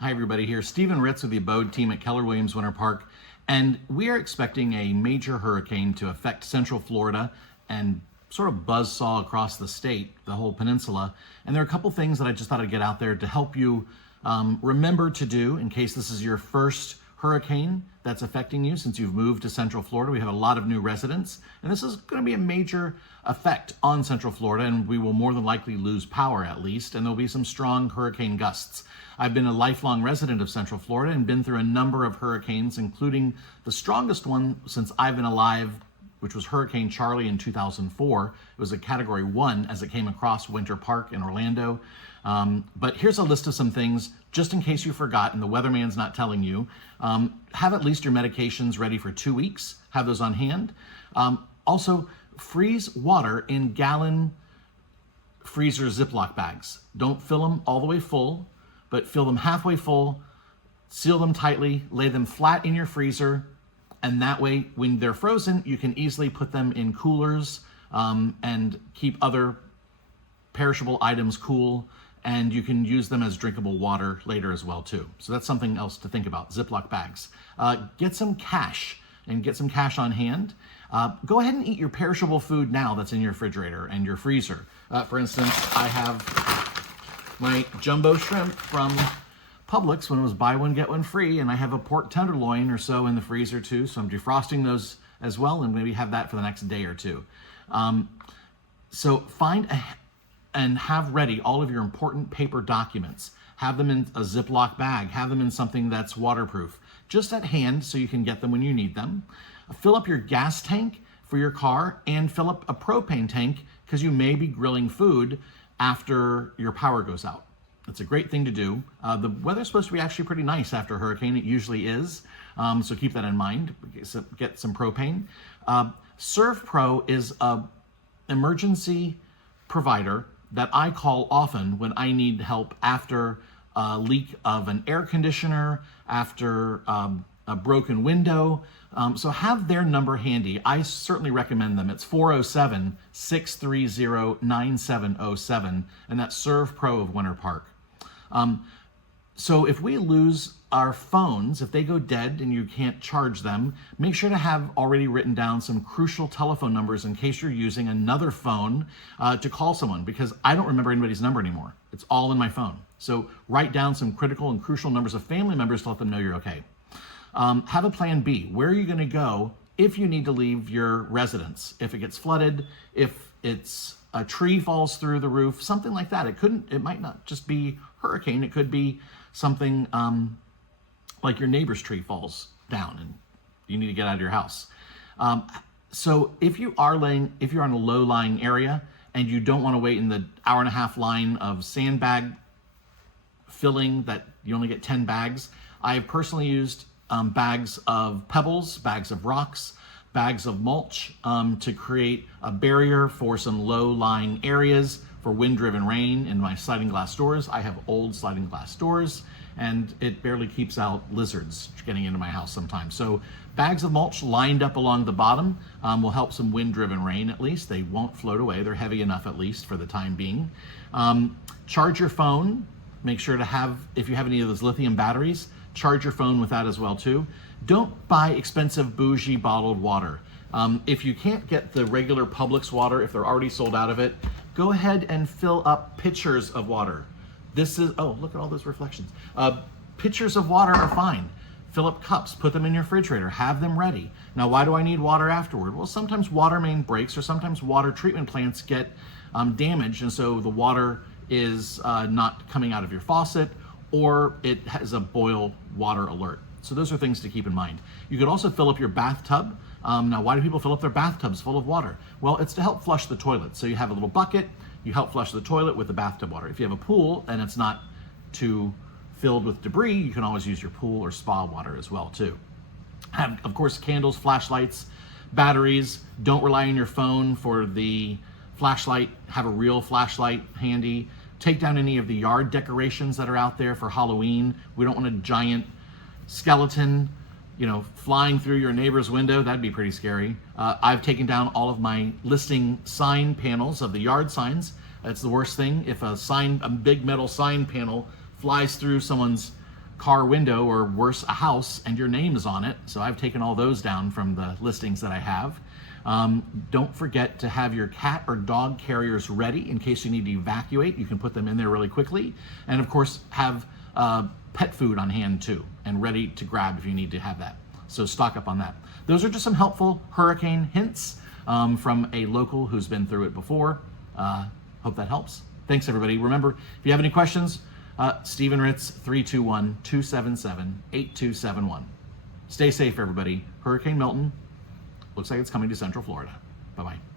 Hi everybody, here Steven Ritz with the Abode team at Keller Williams Winter Park, and we are expecting a major hurricane to affect Central Florida and sort of buzzsaw across the state, the whole peninsula. And there are a couple things that I just thought I'd get out there to help you remember to do in case this is your first hurricane that's affecting you since you've moved to Central Florida. We have a lot of new residents, and this is going to be a major effect on Central Florida, and we will more than likely lose power at least, and there'll be some strong hurricane gusts. I've been a lifelong resident of Central Florida and been through a number of hurricanes, including the strongest one since I've been alive, which was Hurricane Charlie in 2004. It was a Category 1 as it came across Winter Park in Orlando. But here's a list of some things, just in case you forgot and the weatherman's not telling you. Have at least your medications ready for 2 weeks. Have those on hand. Also, freeze water in gallon freezer Ziploc bags. Don't fill them all the way full, but fill them halfway full, seal them tightly, lay them flat in your freezer, and that way, when they're frozen, you can easily put them in coolers and keep other perishable items cool, and you can use them as drinkable water later as well too. So that's something else to think about, Ziploc bags. Get some cash on hand. Go ahead and eat your perishable food now that's in your refrigerator and your freezer. For instance, I have my jumbo shrimp from Publix when it was buy one, get one free, and I have a pork tenderloin or so in the freezer too, so I'm defrosting those as well and maybe have that for the next day or two. So find and have ready all of your important paper documents. Have them in a Ziploc bag, have them in something that's waterproof, just at hand so you can get them when you need them. Fill up your gas tank for your car and fill up a propane tank because you may be grilling food after your power goes out. It's a great thing to do. The weather's supposed to be actually pretty nice after a hurricane. It usually is, so keep that in mind. So get some propane. ServPro is an emergency provider that I call often when I need help after a leak of an air conditioner, after a broken window. So have their number handy. I certainly recommend them. It's 407-630-9707, and that's ServPro of Winter Park. So if we lose our phones, if they go dead and you can't charge them, make sure to have already written down some crucial telephone numbers in case you're using another phone to call someone, because I don't remember anybody's number anymore. It's all in my phone. So write down some critical and crucial numbers of family members to let them know you're okay. Have a plan B. Where are you going to go if you need to leave your residence? If it gets flooded, if a tree falls through the roof, something like that. It might not just be hurricane. It could be something like your neighbor's tree falls down and you need to get out of your house. So if you're on a low-lying area and you don't want to wait in the hour-and-a-half line of sandbag filling that you only get 10 bags, I have personally used bags of pebbles, bags of rocks, bags of mulch to create a barrier for some low-lying areas for wind-driven rain. In my sliding glass doors, I have old sliding glass doors, and it barely keeps out lizards getting into my house sometimes. So bags of mulch lined up along the bottom will help some wind-driven rain at least. They won't float away. They're heavy enough at least for the time being. Charge your phone. Make sure to have, if you have any of those lithium batteries, charge your phone with that as well too. Don't buy expensive bougie bottled water. If you can't get the regular Publix water, if they're already sold out of it, go ahead and fill up pitchers of water. Oh, look at all those reflections. Pitchers of water are fine. Fill up cups, put them in your refrigerator, have them ready. Now, why do I need water afterward? Well, sometimes water main breaks or sometimes water treatment plants get damaged, and so the water is not coming out of your faucet, or it has a boil water alert. So those are things to keep in mind. You could also fill up your bathtub. Now, why do people fill up their bathtubs full of water? Well, it's to help flush the toilet. So you have a little bucket, you help flush the toilet with the bathtub water. If you have a pool and it's not too filled with debris, you can always use your pool or spa water as well too. Have, of course, candles, flashlights, batteries. Don't rely on your phone for the flashlight. Have a real flashlight handy. Take down any of the yard decorations that are out there for Halloween. We don't want a giant skeleton, flying through your neighbor's window. That'd be pretty scary. I've taken down all of my listing sign panels of the yard signs. That's the worst thing. If a big metal sign panel flies through someone's car window or worse, a house, and your name is on it. So I've taken all those down from the listings that I have. Don't forget to have your cat or dog carriers ready in case you need to evacuate. You can put them in there really quickly. And of course, have pet food on hand too, and ready to grab if you need to have that. So stock up on that. Those are just some helpful hurricane hints from a local who's been through it before. Hope that helps. Thanks, everybody. Remember, if you have any questions, Steven Ritz, 321-277-8271. Stay safe, everybody. Hurricane Milton looks like it's coming to Central Florida. Bye-bye.